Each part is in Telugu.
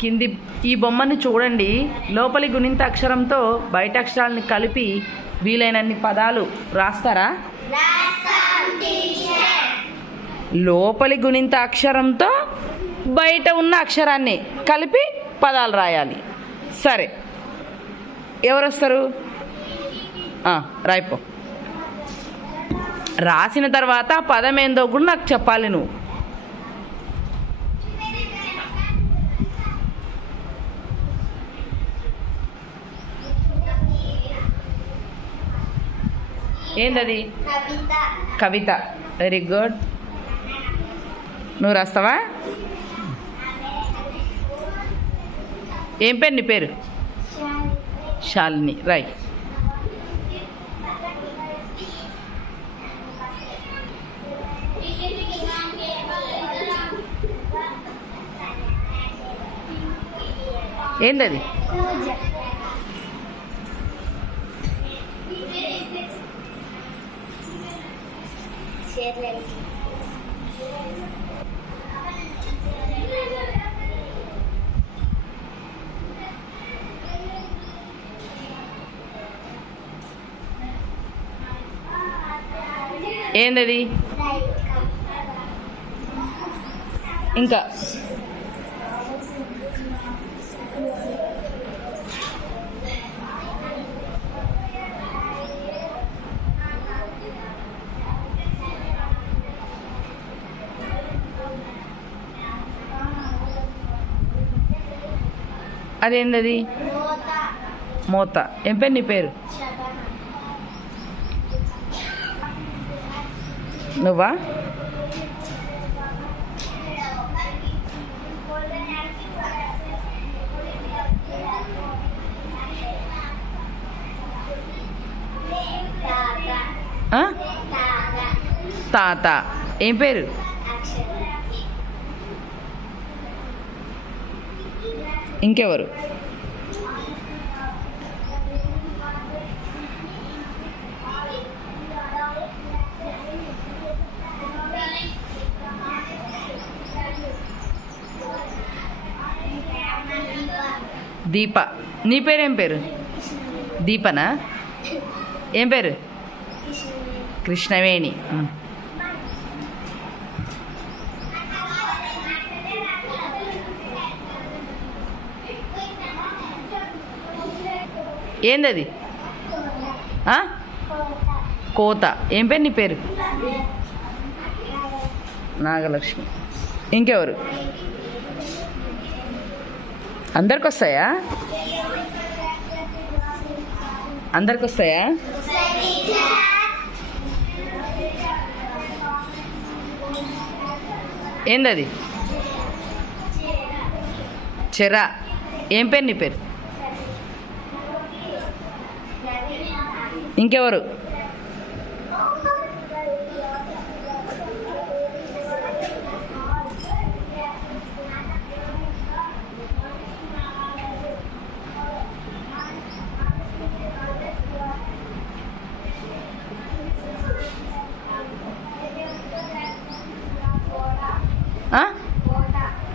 కింది ఈ బొమ్మను చూడండి. లోపలి గుణింత అక్షరంతో బయట అక్షరాలను కలిపి వీలైనన్ని పదాలు రాస్తారా? లోపలి గుణింత అక్షరంతో బయట ఉన్న అక్షరాన్ని కలిపి పదాలు రాయాలి. సరే. ఎవరు వస్తారు రాయిపో. రాసిన తర్వాత పదం ఏందో కూడా నాకు చెప్పాలి నువ్వు. ఏందది? కవిత. వెరీ గుడ్ నువ్వు రాస్తావా? ఏం పేరు నీ పేరు? శాలిని. రై ఏందది? కూజ చెర్లెల్ ఏందది ఇంకా. అదేందది? మోత. ఏం పేరు నీ పేరు? నువ్వా? తాత. ఏం పేరు? ఇంకెవరు? దీప. నీ పేరేం పేరు? దీపనా? ఏం పేరు? కృష్ణవేణి. ఏంది అది కోత. ఏం పేరు నీ పేరు? నాగలక్ష్మి. ఇంకెవరు? అందరికి వస్తాయా అందరికి వస్తాయా ఏందది? చెరా. ఏం పేరు నీ పేరు? ఇంకెవరు?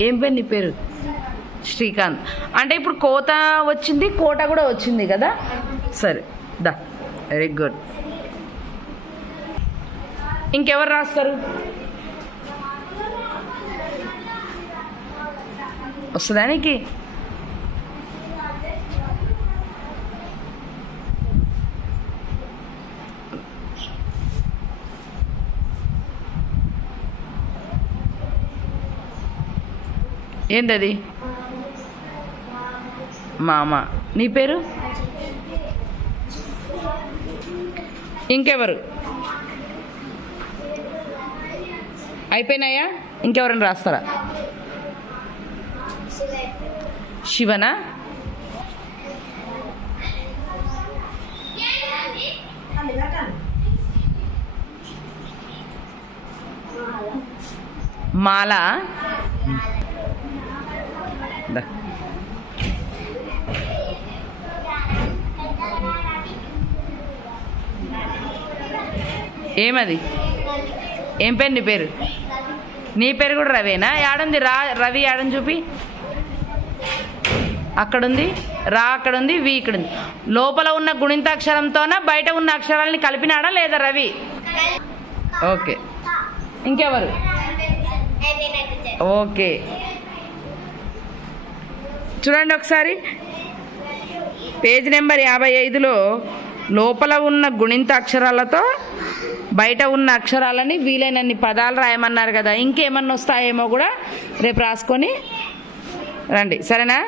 ఏం పేరు నీ పేరు? శ్రీకాంత్. అంటే ఇప్పుడు కోత వచ్చింది కోట కూడా వచ్చింది కదా? సరే దా. వెరీ గుడ్ ఇంకెవరు రాస్తారు? వస్తుందా నీకు? ఏంటది? మామ. నీ పేరు? ఇంకెవరు? అయిపోయినాయా? ఇంకెవరైనా రాస్తారా? శివనా? మాల? ఏమది? ఏం పేరు నీ పేరు? నీ పేరు కూడా రవేనా? యాడుంది? రా రవి యాడని చూపి. అక్కడుంది? రా అక్కడ ఉంది వి ఇక్కడ ఉంది లోపల ఉన్న గుణింత అక్షరంతోనా బయట ఉన్న అక్షరాలని కలిపినాడా లేదా రవి? ఓకే. ఇంకెవరు? ఓకే. చూడండి ఒకసారి. పేజ్ నెంబర్ యాభై ఐదులో లోపల ఉన్న గుణింత అక్షరాలతో బయట ఉన్న అక్షరాలని వీలైనన్ని పదాలు రాయమన్నారు కదా ఇంకేమన్నా వస్తాయేమో కూడా రేపు రాసుకొని రండి. సరేనా?